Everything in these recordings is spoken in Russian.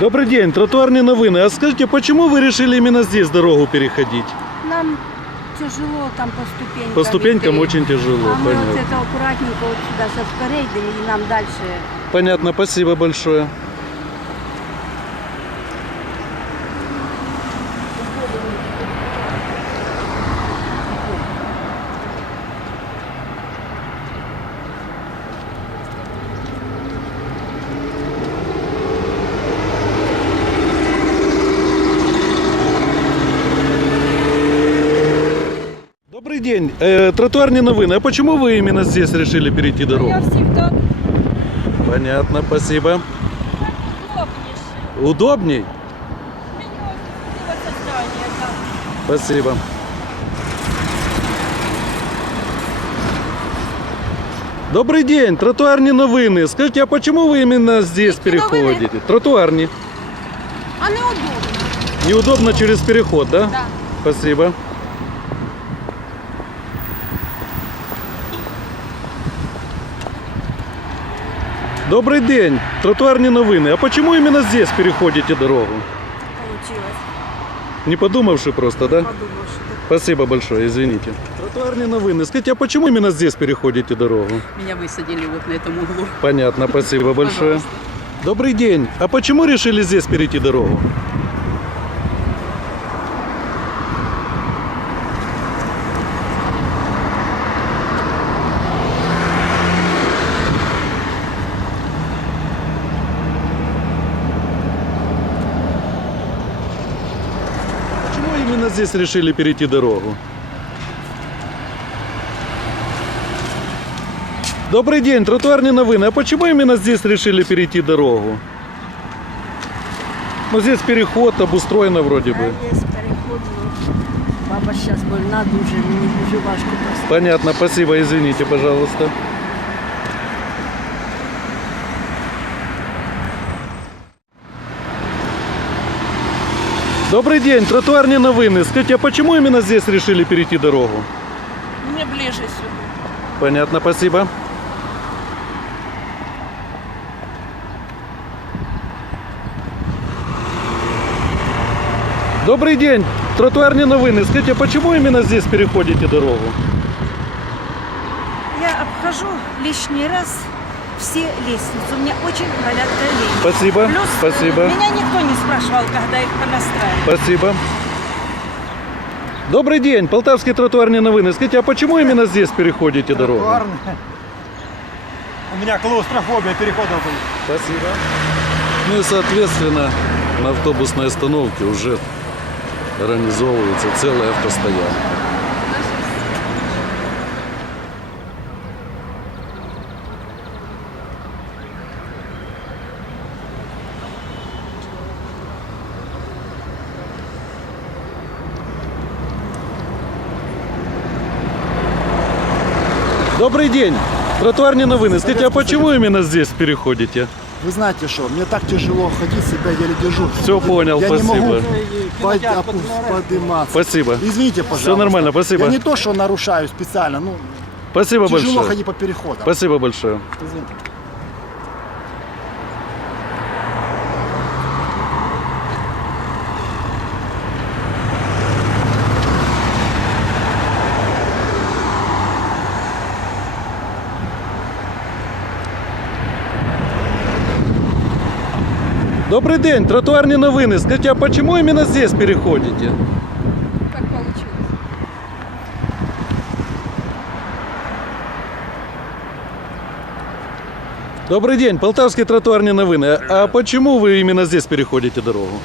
Добрый день, тротуарные новины. А скажите, почему вы решили именно здесь дорогу переходить? Нам тяжело там по ступенькам. По ступенькам идти. очень тяжело, А мы вот это аккуратненько вот сюда сейчас перейдем и нам дальше. Понятно, спасибо большое. Добрый день. Э, тротуарные новины. А почему вы именно здесь решили перейти дорогу? Я всегда Понятно, спасибо. удобнейше. Удобней? Меня уступило создание, да. Спасибо. Добрый день, тротуарні новини. Скажите, а почему вы именно здесь Які переходите? новини? Тротуарні. А неудобно. Неудобно через переход, да? Да. Спасибо. Добрый день, тротуарні новини. А почему именно здесь переходите дорогу? Получилось. Не подумавши просто, да? Так. Спасибо большое, извините. Тротуарные новины. Скажите, а почему именно здесь переходите дорогу? Меня высадили вот на этом углу. Понятно, спасибо большое. Добрый день. А почему решили здесь перейти дорогу? Почему именно здесь решили перейти дорогу? Добрый день, тротуарные новины. А почему именно здесь решили перейти дорогу? Ну здесь переход обустроено вроде бы. А переход, ну, баба зараз больна дуже, мені дуже важко просто. Понятно, спасибо, извините, пожалуйста. Добрый день, тротуарные новины. Скажите, а почему именно здесь решили перейти дорогу? Мне ближе сюда. Понятно, спасибо. Добрый день, тротуарные новины. Скажите, а почему именно здесь переходите дорогу? Я обхожу лишний раз все лестницы. У меня очень болят колени. Спасибо, Плюс э, спасибо, меня никто не спрашивал, когда их понастраивали. спасибо. Добрый день, полтавские тротуарные новины. Скажите, а почему именно здесь переходите дорогу? Тротуарная. У меня клаустрофобия переходов был. Спасибо. Ну и, соответственно, на автобусной остановке уже организовывается целая автостоянка. Добрый день. Тротуарные новины. Скажите, а почему именно здесь переходите? Вы знаете что, мне так тяжело ходить, себя еле держу. Все понял, Я не спасибо. могу под- опу- подниматься. Спасибо. Извините, пожалуйста. Все нормально, спасибо. Я не то, что нарушаю специально, ну, Спасибо тяжело большое. ходить по переходам. Спасибо большое. Извините. Добрый день, тротуарные новины. Скажите, а почему именно здесь переходите? Так получилось. Добрый день, полтавские тротуарные новины. А а почему вы именно здесь переходите дорогу?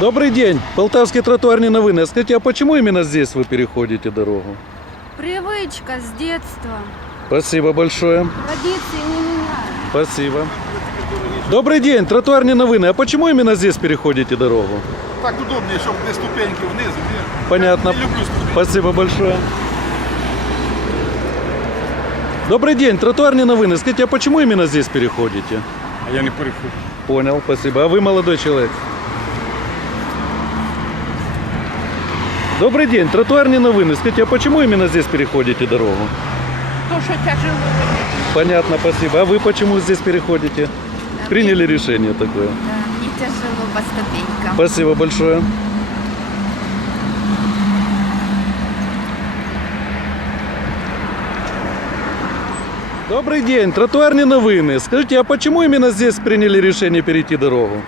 Добрый день, полтавские тротуарные новины. Скажите, а почему именно здесь вы переходите дорогу? Привычка с детства. Спасибо большое. Традиции не меняют. Спасибо. Добрый день, тротуарные новины. А почему именно здесь переходите дорогу? Так удобнее, чтобы две ступеньки вниз, вверх. Понятно. Я не люблю ступеньки. Спасибо большое. Добрый день, тротуарные новины. Скажите, а почему именно здесь переходите? А я не перехожу. Понял, спасибо. А вы молодой человек? Добрый день, тротуарные новины. Скажите, а почему именно здесь переходите дорогу? То, что тяжело. Понятно, спасибо. А вы почему здесь переходите? Приняли решение такое. Мне тяжело по ступенькам. Спасибо большое. Добрый день, тротуарные новины. Скажите, а почему именно здесь приняли решение перейти дорогу?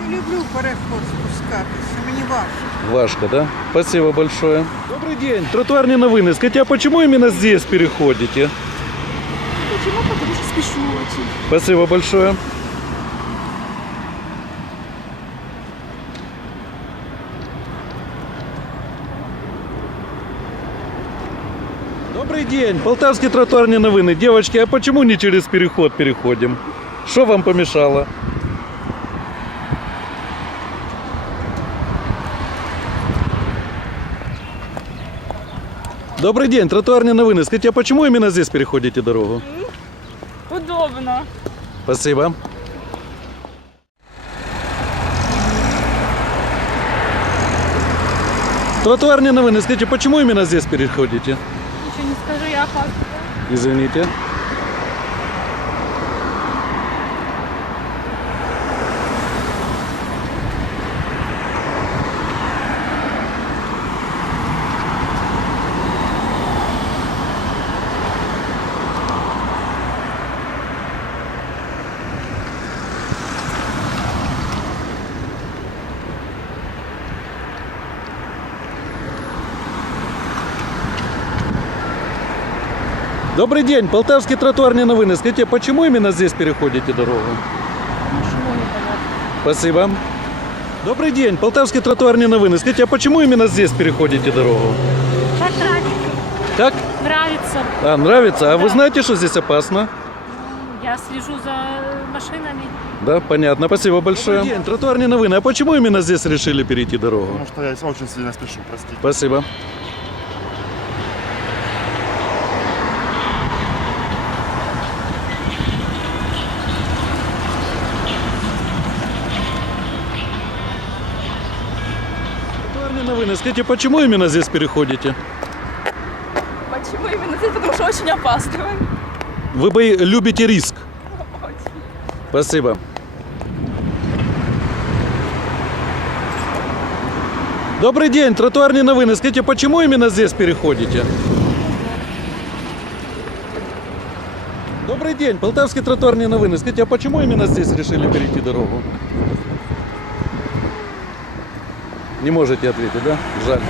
Не люблю переход спускатися, мені важко. Вашка, да? Спасибо большое. Добрый день, тротуарные новины. Скажите, а почему именно здесь переходите? Почему? Потому что спешу очень. Спасибо большое. Добрый день, Полтавские тротуарные новины. Девочки, а почему не через переход переходим? Что вам помешало? Добрый день, тротуарные новины. Скажите, а почему именно здесь переходите дорогу? Удобно. Спасибо. Тротуарные новины. Скажите, почему именно здесь переходите? Ничего не скажу, я опаздываю. Извините. Добрый день, Полтавские тротуарные новины. Скажите, а почему именно здесь переходите дорогу? Спасибо. Добрый день, Полтавские тротуарные новины. Скажите, а почему именно здесь переходите дорогу? Так нравится. Как? Нравится. А, нравится? А вы знаете, что здесь опасно? Я слежу за машинами. Да, понятно. Спасибо большое. Добрый день, тротуарные новины. А почему именно здесь решили перейти дорогу? Потому что я очень сильно спешу, простите. Спасибо. Тротуарные новины. Скажите, почему именно здесь переходите? Почему именно здесь? Потому что очень опаздываем. Вы бы любите риск. Спасибо. Добрый день, тротуарные новины. Скажите, почему именно здесь переходите? Добрый день, Полтавские тротуарные новины. Скажите, а почему именно здесь решили перейти дорогу? Не можете ответить, да? Жаль.